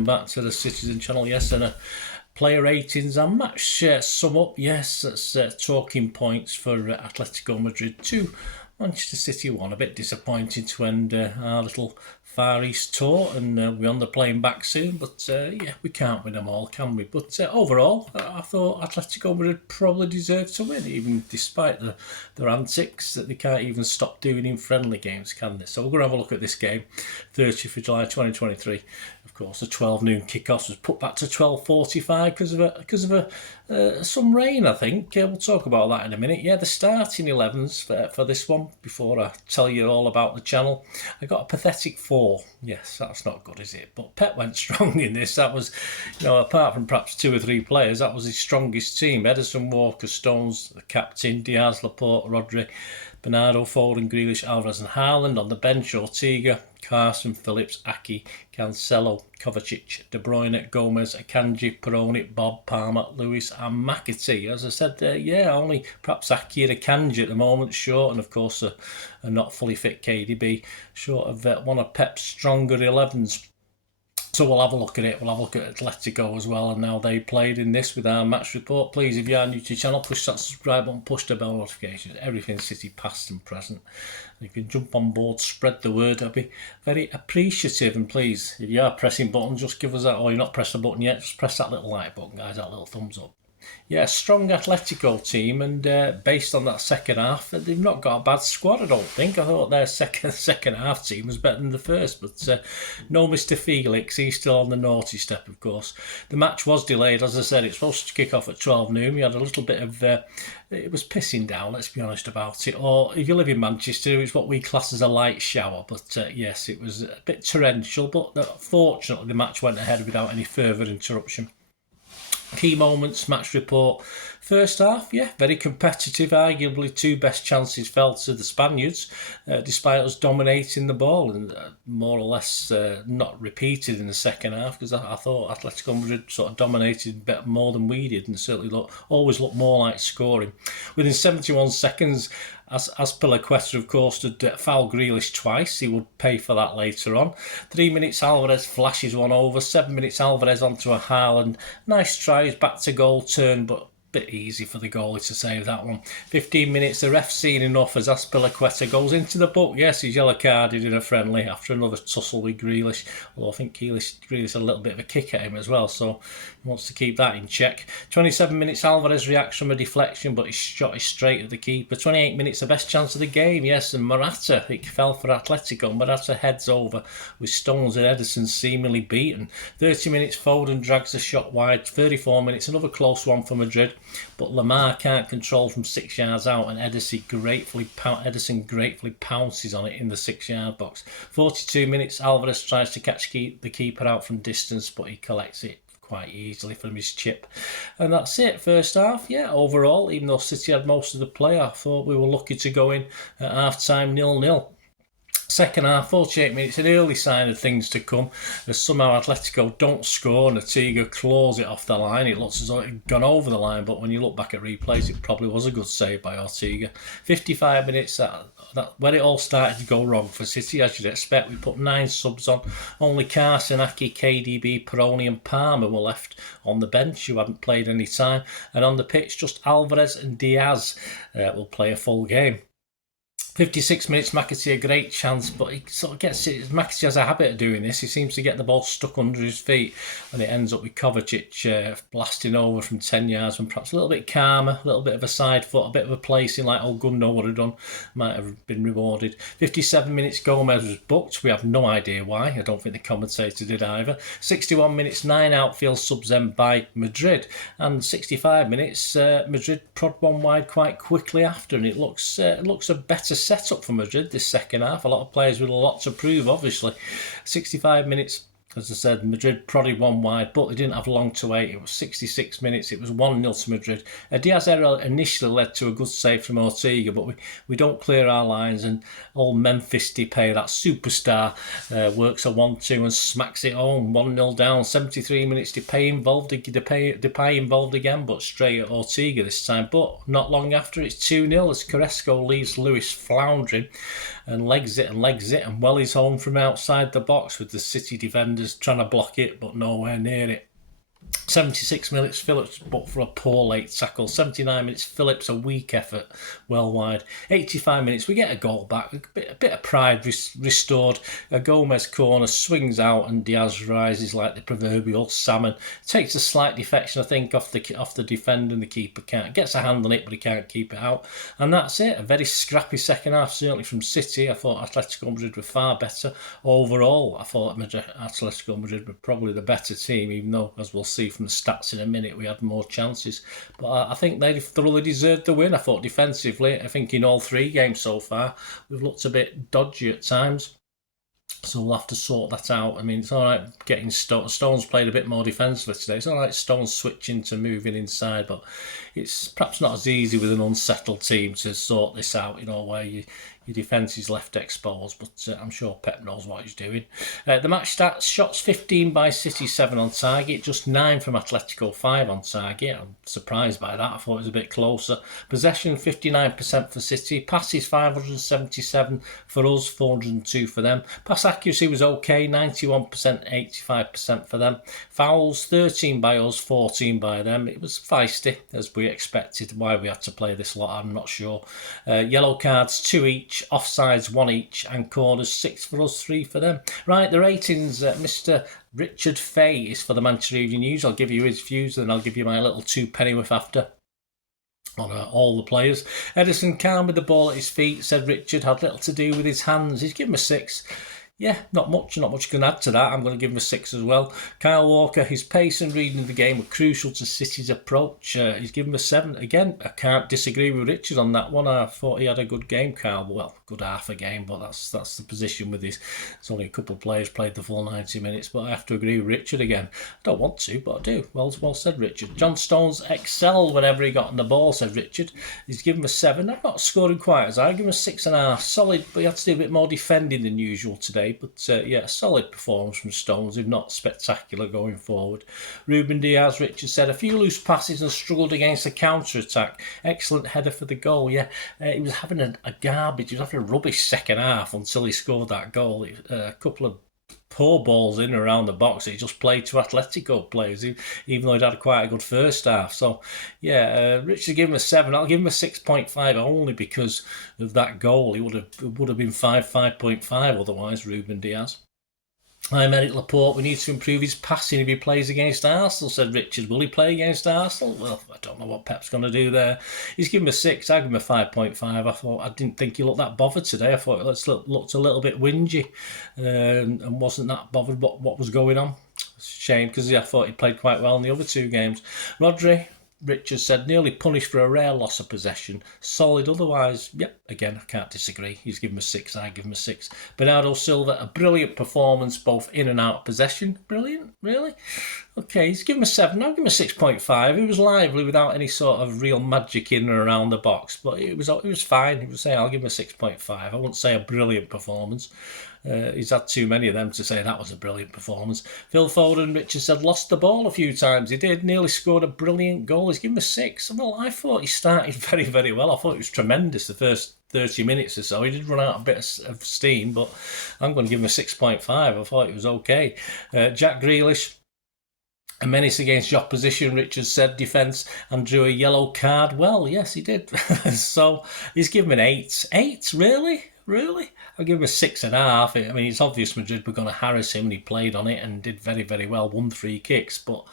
welcome back to the Citizen channel. Yes, and player ratings and match sum up. Yes, that's talking points for Atletico Madrid 2, Manchester City 1. A bit disappointing to end our little Far East tour, and we're on the plane back soon, but yeah, we can't win them all, can we? But overall, I thought Atletico Madrid probably deserved to win, even despite their antics that they can't even stop doing in friendly games, can they? So we're going to have a look at this game, 30th of July 2023. Of course, the 12 noon kickoff was put back to 12:45 because of some rain, I think. We'll talk about that in a minute. Yeah, the starting 11s for this one, before I tell you all about the channel. I got a pathetic 4. Yes, that's not good, is it? But Pep went strong in this. That was, apart from perhaps 2 or 3 players, that was his strongest team. Ederson, Walker, Stones, the captain, Diaz, Laporte, Rodri, Bernardo, Foden, Grealish, Alvarez and Haaland. On the bench, Ortega, Carson, Phillips, Aki, Cancelo, Kovacic, De Bruyne, Gomez, Akanji, Peroni, Bob, Palmer, Lewis and McAtee. As I said, only perhaps Aki and Akanji at the moment short, and of course a not fully fit KDB, short of one of Pep's stronger 11s. So we'll have a look at it. We'll have a look at Atletico as well, and now they played in this with our match report. Please, if you are new to the channel, push that subscribe button, push the bell notifications. Everything City past and present. And if you can jump on board, spread the word. I'd be very appreciative. And please, if you are pressing buttons, just give us that. Or you're not pressing the button yet, just press that little like button, guys. That little thumbs up. Yeah, strong Atletico team, and based on that second half, they've not got a bad squad, I don't think. I thought their second half team was better than the first, but no Mr. Felix, he's still on the naughty step, of course. The match was delayed, as I said, it's supposed to kick off at 12 noon. We had a little bit of, it was pissing down, let's be honest about it, or if you live in Manchester, it's what we class as a light shower, but yes, it was a bit torrential, but fortunately the match went ahead without any further interruption. Key moments, match report. First half, yeah, very competitive. Arguably 2 best chances fell to the Spaniards, despite us dominating the ball, and more or less not repeated in the second half, because I thought Atletico Madrid sort of dominated a bit more than we did, and certainly always looked more like scoring. Within 71 seconds, Azpilicueta, of course, did foul Grealish twice. He would pay for that later on. 3 minutes, Alvarez flashes one over. 7 minutes, Alvarez onto a Haaland. Nice tries, back to goal turn, but bit easy for the goalie to save that one. 15 minutes, the ref seen enough as Azpilicueta goes into the book. Yes, he's yellow carded in a friendly after another tussle with Grealish. Although I think Grealish had a little bit of a kick at him as well, so he wants to keep that in check. 27 minutes, Alvarez reacts from a deflection, but his shot is straight at the keeper. 28 minutes, the best chance of the game. Yes, and Morata, it fell for Atletico. Morata heads over with Stones and Ederson seemingly beaten. 30 minutes, Foden drags the shot wide. 34 minutes, another close one for Madrid, but Lamar can't control from 6 yards out, and Ederson gratefully pounces on it in the 6-yard box. 42 minutes, Alvarez tries to catch the keeper out from distance, but he collects it quite easily from his chip. And that's it, first half. Yeah, overall, even though City had most of the play, I thought we were lucky to go in at half-time 0-0. Second half, 48 minutes, an early sign of things to come, as somehow Atletico don't score and Ortega claws it off the line. It looks as though it had gone over the line, but when you look back at replays, it probably was a good save by Ortega. 55 minutes, that when it all started to go wrong for City, as you'd expect. We put 9 subs on. Only Carson, Aki, KDB, Peroni and Palmer were left on the bench, who hadn't played any time. And on the pitch, just Alvarez and Diaz will play a full game. 56 minutes, McAtee, a great chance, but he sort of gets it. McAtee has a habit of doing this. He seems to get the ball stuck under his feet, and it ends up with Kovacic blasting over from 10 yards, and perhaps a little bit calmer, a little bit of a side foot, a bit of a placing like Gundo would have done, might have been rewarded. 57 minutes, Gomez was booked. We have no idea why. I don't think the commentator did either. 61 minutes, 9 outfield subs then by Madrid, and 65 minutes, Madrid prod one wide quite quickly after, and it looks a better setup for Madrid this second half. A lot of players with a lot to prove, obviously. 65 minutes, as I said, Madrid prodded one wide, but they didn't have long to wait. It was 66 minutes. It was 1-0 to Madrid. A Diaz error initially led to a good save from Ortega, but we don't clear our lines, and old Memphis Depay, that superstar, works a 1-2 and smacks it home. 1-0 down. 73 minutes, Depay involved again, but straight at Ortega this time. But not long after, it's 2-0 as Carrasco leaves Lewis floundering and legs it, and well he's home from outside the box with the City defender defenders trying to block it, but nowhere near it. 76 minutes, Phillips but for a poor late tackle. 79 minutes, Phillips, a weak effort, well wide. 85 minutes, we get a goal back. A bit of pride restored. A Gomez corner swings out and Diaz rises like the proverbial salmon. Takes a slight defection, I think, off the defender, and the keeper gets a hand on it, but he can't keep it out. And that's it. A very scrappy second half, certainly from City. I thought Atletico Madrid were far better. Overall, I thought Atletico Madrid were probably the better team, even though, as we'll see from the stats in a minute, we had more chances. But I think they thoroughly deserved the win. I thought defensively, I think in all 3 games so far, we've looked a bit dodgy at times. So we'll have to sort that out. I mean, it's all right getting Stones played a bit more defensively today. It's all right Stones switching to moving inside, but it's perhaps not as easy with an unsettled team to sort this out, where your defence is left exposed, but I'm sure Pep knows what he's doing. The match stats: shots 15 by City, 7 on target, just 9 from Atletico, 5 on target. I'm surprised by that. I thought it was a bit closer. Possession 59% for City, passes 577 for us, 402 for them. Pass accuracy was okay, 91%, 85% for them. Fouls 13 by us, 14 by them. It was feisty, as we expected. Why we had to play this lot, I'm not sure. Yellow cards 2 each, offsides 1 each, and corners 6 for us, 3 for them. Right, the ratings. Mr. Richard Fay is for the Manchester Evening News. I'll give you his views, and I'll give you my little 2 pennyworth after on all the players. Edison calm with the ball at his feet, said Richard, had little to do with his hands. He's given him a 6. Yeah, not much can add to that. I'm going to give him a 6 as well. Kyle Walker, his pace and reading of the game were crucial to City's approach. He's given him a 7. Again, I can't disagree with Richard on that one. I thought he had a good game, Kyle. Well, good half a game, but that's the position with his. It's only a couple of players played the full 90 minutes, but I have to agree with Richard again. I don't want to, but I do. Well said, Richard. John Stones excelled whenever he got on the ball, said Richard. He's given him a 7. I'm not scoring quite as I give him a 6.5. Solid, but he had to do a bit more defending than usual today. But a solid performance from Stones, if not spectacular going forward. Ruben Diaz, Richard said, a few loose passes and struggled against the counter-attack. Excellent header for the goal. He was having a garbage, he was having a rubbish second half until he scored that goal. A couple of poor balls in and around the box. He just played to Atletico players, even though he'd had quite a good first half. So, Richard gave him a 7. I'll give him a 6.5 only because of that goal. He would have been 5.5 otherwise, Ruben Diaz. I'm Eric Laporte. We need to improve his passing if he plays against Arsenal, said Richard. Will he play against Arsenal? Well, I don't know what Pep's going to do there. He's given him a 6. I give him a 5.5. I didn't think he looked that bothered today. I thought it looked a little bit whingy and wasn't that bothered what was going on. It's a shame because I thought he played quite well in the other 2 games. Rodri, Richard said, nearly punished for a rare loss of possession. Solid otherwise. Yep, again, I can't disagree. He's given him a 6. I give him a 6. Bernardo Silva, a brilliant performance both in and out of possession. Brilliant, really? Okay, he's given him a 7. I'll give him a 6.5. He was lively without any sort of real magic in and around the box, but it was fine. I'll give him a 6.5. I wouldn't say a brilliant performance. He's had too many of them to say that was a brilliant performance. Phil Foden, Richard said, lost the ball a few times. He did, nearly scored a brilliant goal. He's given him a 6. Well, I thought he started very, very well. I thought it was tremendous the first 30 minutes or so. He did run out a bit of steam, but I'm going to give him a 6.5. I thought it was okay. Jack Grealish, a menace against the opposition, Richard said, defence, and drew a yellow card. Well, yes, he did. So he's given him an 8. 8? Really? I'll give him a 6.5. I mean, it's obvious Madrid were going to harass him, and he played on it and did very, very well. Won 3 kicks, but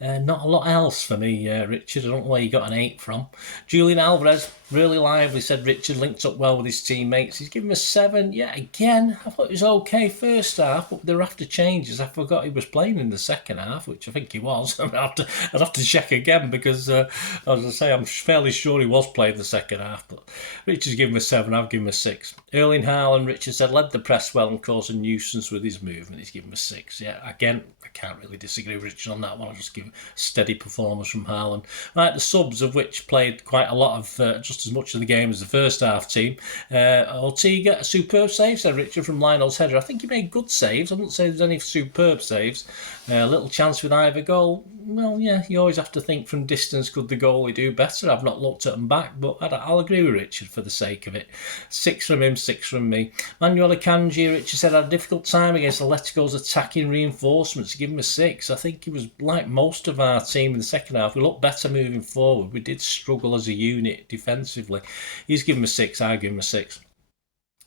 not a lot else for me, Richard. I don't know where you got an 8 from. Julian Alvarez, really lively, said Richard, linked up well with his teammates. He's given him a 7. Yeah, again, I thought it was okay first half, but they were after changes. I forgot he was playing in the second half, which I think he was. I'd have to check again because, as I say, I'm fairly sure he was playing the second half. But Richard's given him a 7. I've given him a 6. Erling Haaland, Richard said, led the press well and caused a nuisance with his movement. He's given him a 6. Yeah, again, I can't really disagree with Richard on that one. I'll just give steady performance from Haaland. Right, the subs, of which played quite a lot of just as much of the game as the first half team. Ortega, a superb save, said Richard, from Lionel's header. I think he made good saves. I wouldn't say there's any superb saves. A little chance with either goal. Well, yeah, you always have to think from distance, could the goalie do better? I've not looked at them back, but I'll agree with Richard for the sake of it. 6 from him, 6 from me. Manuel Akanji, Richard said, had a difficult time against Atletico's attacking reinforcements. Give him a 6. I think he was like most of our team in the second half. We looked better moving forward. We did struggle as a unit defensively. He's given him a 6, I give him a 6.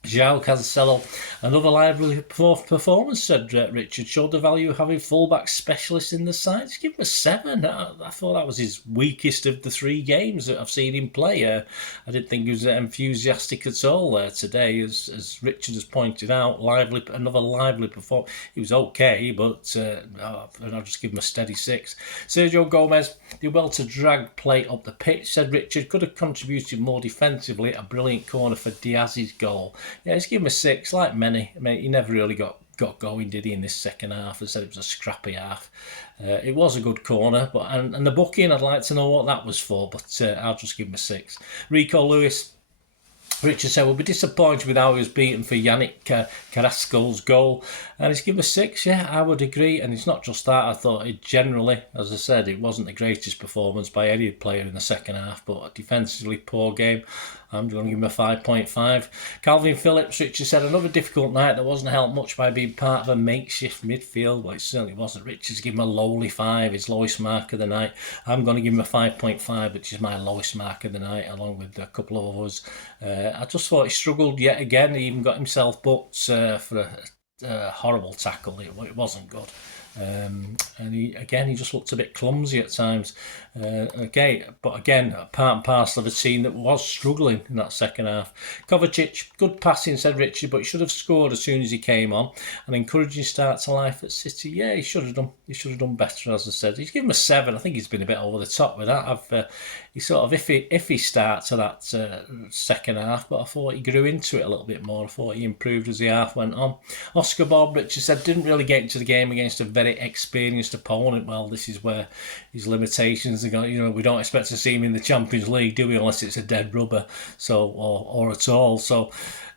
João Cancelo, another lively performance, said Richard. Showed the value of having fullback specialists in the side. Give him a 7. I thought that was his weakest of the 3 games that I've seen him play. I didn't think he was enthusiastic at all today, as Richard has pointed out. Another lively performance. He was okay, but I'll just give him a steady 6. Sergio Gomez did well to drag play up the pitch, said Richard. Could have contributed more defensively. A brilliant corner for Diaz's goal. Yeah, let's give him a 6, like many. I mean, he never really got going, did he, in this second half? I said it was a scrappy half. It was a good corner, but and the booking, I'd like to know what that was for, but I'll just give him a 6. Rico Lewis, Richard said, we'll be disappointed with how he was beaten for Yannick Carrasco's goal. And he's given a 6, yeah, I would agree. And it's not just that. I thought it generally, as I said, it wasn't the greatest performance by any player in the second half, but a defensively poor game. I'm going to give him a 5.5. Calvin Phillips, Richard said, another difficult night that wasn't helped much by being part of a makeshift midfield. Well, it certainly wasn't. Richard's given him a lowly 5, his lowest mark of the night. I'm going to give him a 5.5, which is my lowest mark of the night, along with a couple of others. I just thought he struggled yet again. He even got himself booked for a horrible tackle. It wasn't good. And he just looked a bit clumsy at times. But again, part and parcel of a team that was struggling in that second half. Kovacic, good passing, said Richard, but he should have scored as soon as he came on. An encouraging start to life at City. Yeah, he should have done. He should have done better, as I said. He's given him a 7. I think he's been a bit over the top with that. He sort of iffy start to that second half, but I thought he grew into it a little bit more. I thought he improved as the half went on. Oscar Bob, Richard said, didn't really get into the game against a very experienced opponent. Well, this is where his limitations are going. You know, we don't expect to see him in the Champions League, do we? Unless it's a dead rubber, or at all. So,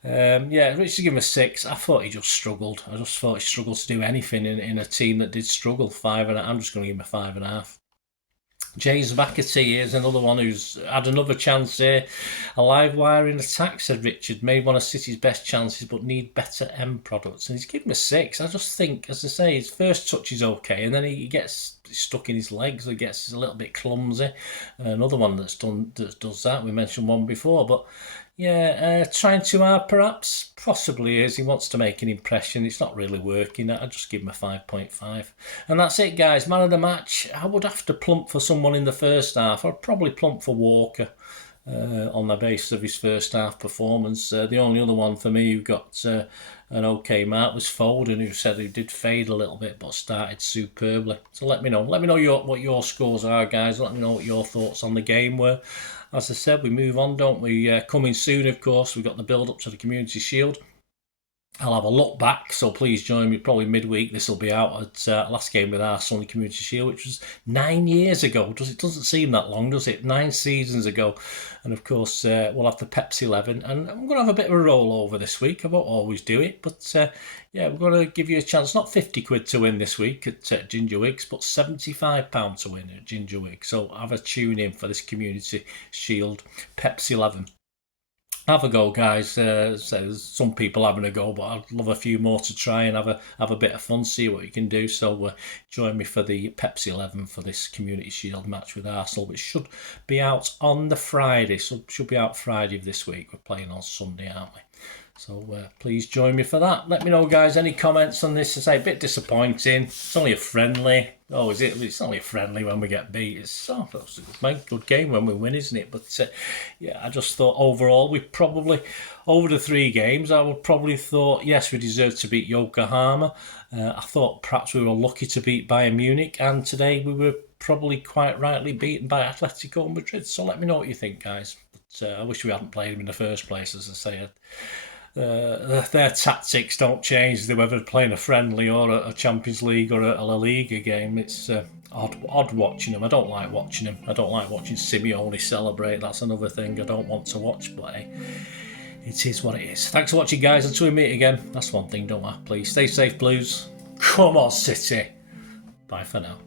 Richard gave him a 6. I thought he just struggled. I just thought he struggled to do anything in a team that did struggle. 5, and I'm just going to give him a 5.5. James McAtee is another one who's had another chance here. A live wire in attack, said Richard. Made one of City's best chances, but need better end products. And he's given a 6. I just think, as I say, his first touch is okay, and then he gets stuck in his legs. He gets a little bit clumsy. Another one that does that. We mentioned one before, but yeah, trying too hard perhaps. Possibly is. He wants to make an impression. It's not really working. I'd just give him a 5.5. And that's it, guys. Man of the match. I would have to plump for someone in the first half. I'd probably plump for Walker on the basis of his first half performance. The only other one for me who got an okay mark was Foden, who said he did fade a little bit but started superbly. So let me know. Let me know what your scores are, guys. Let me know what your thoughts on the game were. As I said, we move on, don't we? Coming soon, of course, we've got the build-up to the Community Shield. I'll have a look back, so please join me. Probably midweek this will be out at last game with Arsenal in the Community Shield, which was 9 years ago. It doesn't seem that long, does it? 9 seasons ago. And of course, we'll have the Pepsi 11. And I'm going to have a bit of a rollover this week. I won't always do it, but we're going to give you a chance. Not 50 quid to win this week at Ginger Wigs, but £75 to win at Ginger Wigs. So have a tune in for this Community Shield Pepsi 11. Have a go, guys. Some people having a go, but I'd love a few more to try and have a bit of fun, see what you can do. So join me for the Pepsi 11 for this Community Shield match with Arsenal, which should be out on the Friday. So should be out Friday of this week. We're playing on Sunday, aren't we? So please join me for that. Let me know, guys, any comments on this. I say a bit disappointing. It's only a friendly. Oh, is it? It's only a friendly when we get beat. It's a good game when we win, isn't it? But I just thought overall we probably, over the 3 games, I would probably thought, yes, we deserved to beat Yokohama. I thought perhaps we were lucky to beat Bayern Munich, and today we were probably quite rightly beaten by Atletico Madrid. So let me know what you think, guys. But I wish we hadn't played them in the first place, as I say. Their tactics don't change. They whether playing a friendly or a Champions League or a La Liga game. It's odd watching them. I don't like watching them. I don't like watching Simeone celebrate. That's another thing I don't want to watch. But hey, it is what it is. Thanks for watching, guys. Until we meet again. That's one thing, don't I? Please stay safe, Blues. Come on, City. Bye for now.